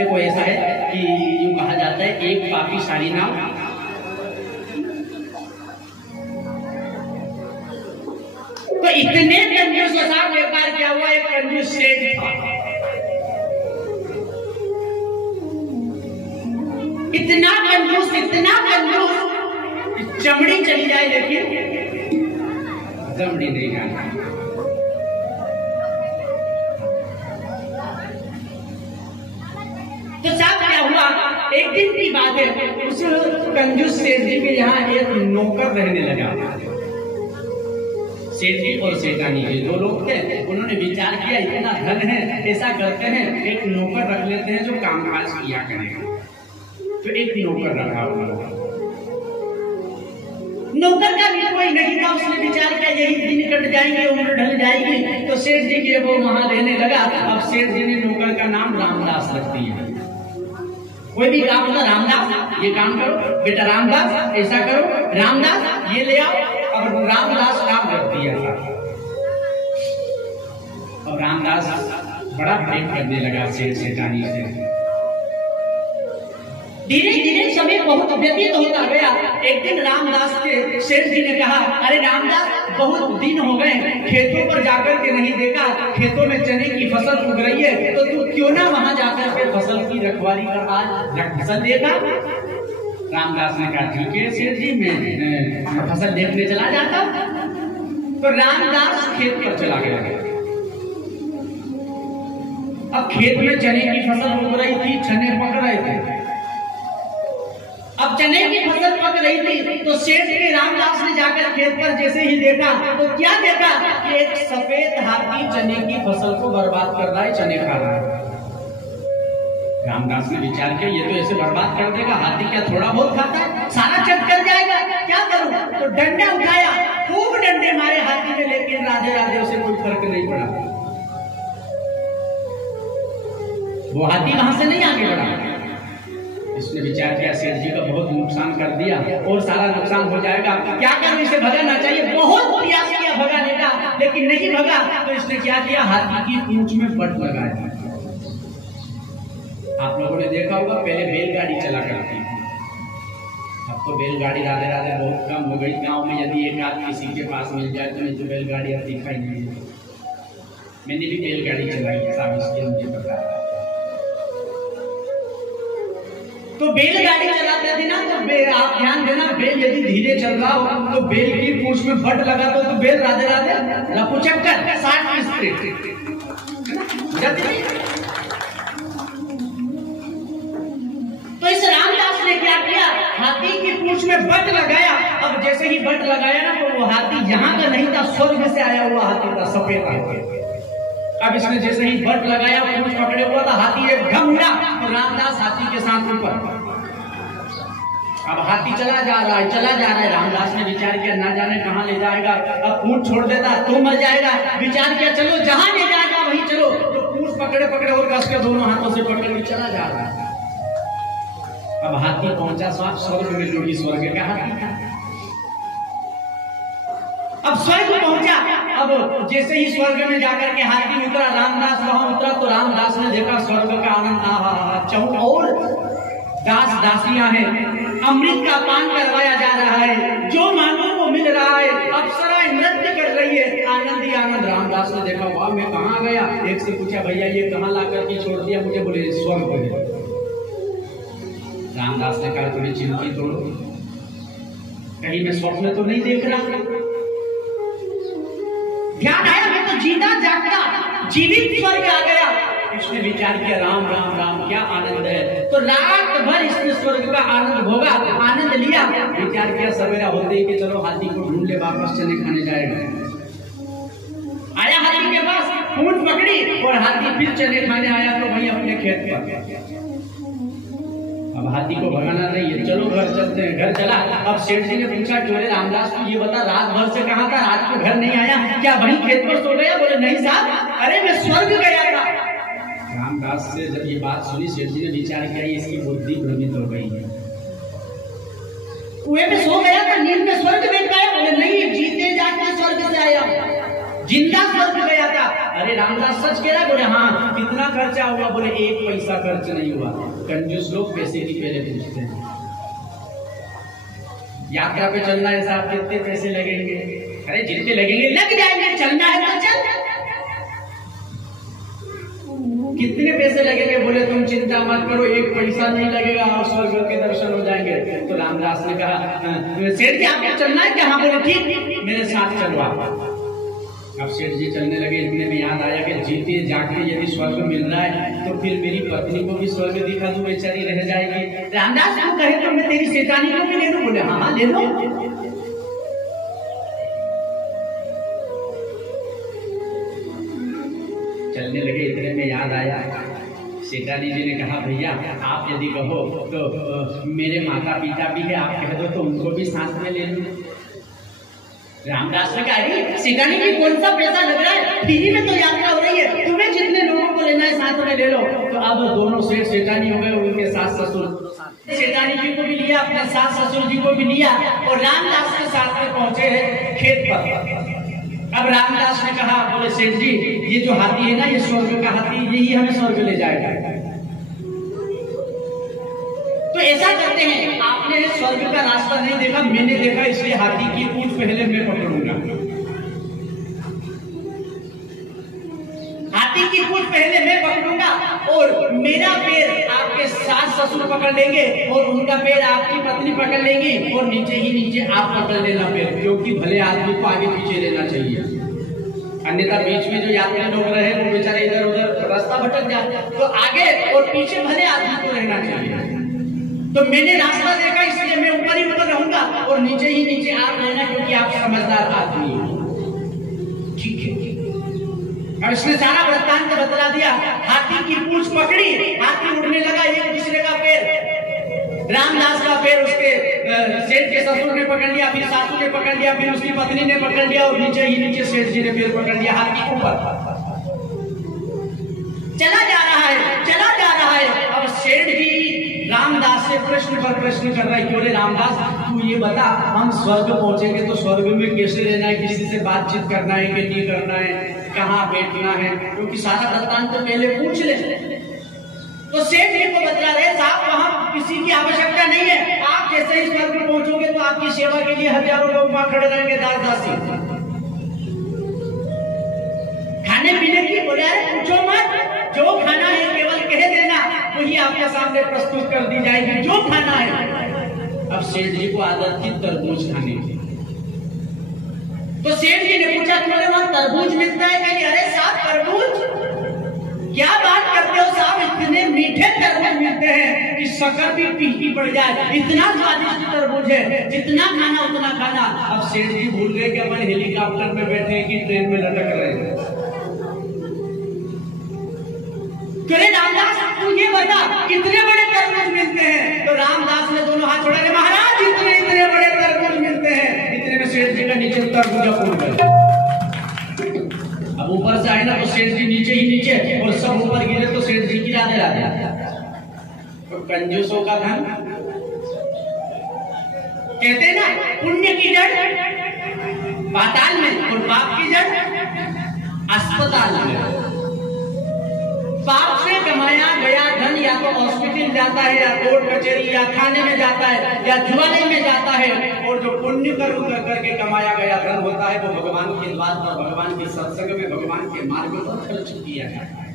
देखो ऐसा है कि यूं कहा जाता है एक पापी सारी नाम, तो इतने कंजूस के साथ व्यापार क्या हुआ, एक कंजूस सेठ था, इतना कंजूस चमड़ी चली जाए लेकिन दमड़ी नहीं जाना। तो साहब क्या हुआ, एक दिन की बात है, उस कंजूस सेठ जी के यहाँ एक नौकर रहने लगा। सेठ जी और सेठानी जी दो लोग थे। उन्होंने विचार किया इतना धन है, ऐसा करते हैं एक नौकर रख लेते हैं जो कामकाज किया करेगा। तो एक नौकर रखा उन्होंने। नौकर का भी कोई नहीं था। उसने विचार किया यही दिन कट जाएंगे, उम्र ढल जाएगी। तो सेठ जी के वो वहां रहने लगा। अब सेठ जी ने नौकर का नाम रामदास रख दिया। कोई भी काम होता रामदास, ये काम करो बेटा, रामदास ऐसा करो, रामदास ये ले आओ। अब रामदास काम रख दिया था। अब रामदास बड़ा प्रेम करने लगा सेठ सेठानी से। धीरे धीरे समय बहुत व्यतीत होता गया। एक दिन रामदास के सेठ जी ने कहा, अरे रामदास बहुत दिन हो गए खेतों पर जाकर के नहीं देखा, खेतों में चने की फसल उग रही है, तो तू क्यों ना वहां जाकर के फसल की रखवाली कर आज फसल देखा। रामदास ने कहा ठीक है सेठ जी, मैं फसल देखने चला जाता। तो रामदास खेत पर चला गया। अब खेत में चने की फसल उग रही थी, चने पक रहे थे। अब चने की फसल पक रही थी तो सेठ के रामदास ने जाकर खेत पर जैसे ही देखा तो क्या देखा कि एक सफेद हाथी चने की फसल को बर्बाद कर रहा है, चने खा रहा है। रामदास ने विचार किया ये तो ऐसे बर्बाद कर देगा, हाथी क्या थोड़ा बहुत खाता है, सारा चट कर जाएगा, क्या करूं। तो डंडा उठाया, खूब डंडे मारे हाथी ने, लेकिन राधे राधे उसे कोई फर्क नहीं पड़ा। वो हाथी वहां से नहीं आगे बढ़ा। इसने विचार किया सेठ जी का बहुत नुकसान कर दिया और सारा नुकसान हो जाएगा, क्या करूं, इसे भगाना चाहिए। बहुत प्रयास किया भगाने का लेकिन नहीं भगा। तो इसने क्या किया, हाथी की पूंछ में बट लगाया। आप लोगों ने देखा होगा पहले बैलगाड़ी चला करती थी, अब तो बैलगाड़ी राधे राधे बहुत कम हो गई। गांव में यदि एक आध किसी के पास मिल जाए तो नहीं तो बैलगाड़ी अब दिखाई नहीं। मैंने भी बैलगाड़ी चलाई, साहब इसलिए मुझे पता है। तो बैलगाड़ी चलाते थे ना, तो आप ध्यान देना, बैल यदि धीरे चल रहा हो तो बैल की पूंछ में फट लगा तो बैल राधे राधे लपुचक्कर 60 की स्पीड। तो इस रामदास ने क्या किया, हाथी की पूंछ में बट लगाया। अब जैसे ही बट लगाया ना तो वो हाथी यहाँ का नहीं था, स्वर्ग से आया हुआ हाथी था, सफेद हाथी। अब इसने जैसे ही बट लगाया, पूंछ पकड़े हुआ था, हाथी एक घम उड़ा तो रामदास हाथी के साथ ऊपर। अब हाथी चला जा रहा है। रामदास ने विचार किया ना जाने कहां ले जाएगा, अब पूंछ छोड़ देता तो मर जाएगा। विचार किया चलो जहां ले जाएगा वहीं चलो। तो पूंछ पकड़े और कस के दोनों हाथों से पकड़ के चला जा रहा है। अब हाथी पहुंचा स्वर्ग में, जो कि स्वर्ग का हाथी था। अब स्वर्ग पहुंचा। अब जैसे ही स्वर्ग में जाकर के हाथी उतरा, रामदास वहां उतरा तो रामदास ने देखा स्वर्ग का आनंद, और दास दासियां हैं, अमृत का पान करवाया जा रहा है, जो मांगो वो मिल रहा है, अप्सराएं नृत्य कर रही है, आनंद ही आनंद। रामदास ने देखा वाह मैं कहाँ गया। एक से पूछा भैया ये कहाँ ला करके छोड़ दिया मुझे, बोले स्वर्ग में। रामदास ने कहा तुम्हें चिंतित हो, कहीं मैं स्वप्न तो नहीं देख रहा। ध्यान आया मैं तो जीता जागता जीवित स्वर्ग आ गया। इसने विचार किया राम राम राम क्या आनंद है। तो रात भर इसने स्वर्ग का आनंद भोगा, आनंद लिया। विचार किया सवेरा होते ही कि चलो हाथी को ढूंढ ले, वापस चने खाने जाएगा। आया हाथी के पास, पूंछ पकड़ी और हाथी फिर चने खाने आया तो वहीं अपने खेत पर। अब हाथी को भगाना नहीं है, चलो घर चलते हैं। घर चला। अब सेठ जी ने पूछा क्यों रे रामदास तू ये बता रात भर से कहाँ था, रात को घर नहीं आया क्या, वहीं खेत पर सो गया। बोले नहीं साहब, अरे मैं स्वर्ग गया था। रामदास से जब ये बात सुनी सेठ जी ने विचार किया इसकी बुद्धि भ्रमित हो गई है। कुएं में सो गया था, नींद में स्वर्ग बैठ गया। बोले नहीं, जीते जागते स्वर्ग से आया, जिंदा स्वर्ग गया था। अरे रामदास सच कह रहा है? बोले हाँ। कितना खर्चा हुआ? बोले 1 पैसा खर्च नहीं हुआ। कंजूस लोग पैसे की पहले पूछते हैं। यात्रा पे चलना है साहब, कितने पैसे लगेंगे? अरे जितने लगेंगे लग जाएंगे, चलना है तो चल। कितने पैसे लगेंगे? बोले तुम चिंता मत करो, 1 पैसा नहीं लगेगा और स्वर्ग के दर्शन हो जाएंगे। तो रामदास ने कहा सेठ जी आपको चलना है क्या? हाँ। बोले ठीक, मेरे साथ चलो आप। अब सेठ जी चलने लगे। इतने में याद आया कि जीते जागते यदि स्वर्ग मिल रहा है तो फिर मेरी पत्नी को भी स्वर्ग दिखा दूं, बेचारी रह जाएगी। रामदास को कहे तो मैं तेरी सेठानी को भी ले लूं? बोले हाँ ले लो। चलने लगे। इतने में याद आया, सेठानी जी ने कहा भैया आप यदि कहो तो मेरे माता पिता भी है, आप कह दो तो उनको भी साथ में ले लूं। रामदास ने कहा सेठानी जी कौन सा पैसा लग रहा है, फ्री में तो यात्रा हो रही है, तुम्हें जितने लोगों को लेना है साथ में ले लो। तो अब दोनों सेठ सेठानी हो गए, उनके सास ससुर। सेठानी जी को भी लिया, अपने सास ससुर जी को भी लिया और रामदास के साथ में पहुंचे खेत पर। अब रामदास ने कहा, बोले सेठ जी ये जो हाथी है ना, ये स्वर्ग का हाथी, यही हमें स्वर्ग ले जाएगा। तो ऐसा करते हैं, आपने स्वर्ग का रास्ता नहीं देखा, मैंने देखा, इसलिए हाथी की पूंछ पहले मैं पकड़ूंगा। हाथी की पूंछ पहले मैं पकड़ूंगा और मेरा पैर आपके सास ससुर पकड़ लेंगे और उनका पैर आपकी पत्नी पकड़ लेंगी और नीचे ही नीचे आप पकड़ लेना पैर, क्योंकि भले आदमी को आगे पीछे लेना चाहिए, अन्यथा बीच में जो यात्री लोग रहे वो बेचारे इधर उधर रास्ता भटक जाए। तो आगे और पीछे भले आदमी को रहना चाहिए। तो मैंने रास्ता देखा इसलिए मैं ऊपर ही ऊपर रहूंगा और नीचे ही नीचे आप रहना, क्योंकि आप समझदार आदमी हैं। ठीक है। अब इसने सारा वृत्तांत बतला दिया। हाथी की पूंछ पकड़ी, हाथी उड़ने लगा, एक दूसरे का पैर, रामदास का पैर उसके सेठ के ससुर ने पकड़ लिया, फिर सासू ने पकड़ लिया, फिर उसकी पत्नी ने पकड़ लिया और नीचे ही नीचे सेठ जी ने पैर पकड़ लिया। हाथी ऊपर चला जा रहा है, चला जा रहा है। अब सेठ जी रामदास से प्रश्न पर प्रश्न कर रहा है, क्यों रे रामदास तू ये बता, हम स्वर्ग पहुंचेंगे तो स्वर्ग में कैसे रहना है, किसी से बातचीत करना है कि नहीं करना है, कहाँ बैठना है, क्योंकि सारा वृत्तांत तो पहले पूछ ले। तो सेठ जी को बतला रहे, साहब वहां किसी की आवश्यकता नहीं है, आप जैसे ही स्वर्ग में पहुंचोगे तो आपकी सेवा के लिए हजारों लोग वहां खड़े रहेंगे, दास दासी। खाने पीने की बोले पूछो मत, जो खाना है केवल कह देना, वही आपके सामने प्रस्तुत कर दी जाएगी, जो खाना है। अब सेठ जी को आदत थी तरबूज खाने की। तो सेठ जी ने पूछा तुम्हारे वहां तरबूज मिलता है क्या? अरे साहब तरबूज क्या बात करते हो साहब, इतने मीठे तरबूज मिलते हैं कि शक्कर भी फीकी पड़ जाए, इतना स्वादिष्ट तरबूज है, जितना खाना उतना खाना। अब सेठ जी भूल गए कि अपन हेलीकॉप्टर में बैठे हैं कि ट्रेन में लटक रहे हैं। रामदास तू ये बता कितने बड़े तरबूज मिलते हैं? तो रामदास ने दोनों हाथ छोड़ा, महाराज इतने इतने बड़े तरबूज मिलते हैं। इतने में सेठ जी का नीचे तरबूजा फूट गया। अब ऊपर से आए ना तो सेठ जी नीचे ही नीचे और सब ऊपर गिरे तो सेठ जी की राधे राधे। तो कंजूसों का धन, कहते ना पुण्य की जड़ पाताल में और पाप की जड़ अस्पताल में। पाप से कमाया गया धन या तो हॉस्पिटल जाता है, या कोर्ट कचहरी, या खाने में जाता है, या जुआने में जाता है, और जो पुण्य कर्म कर करके कमाया गया धन होता है वो भगवान के द्वार पर, भगवान के सत्संग में, भगवान के मार्ग पर खर्च किया जाता है।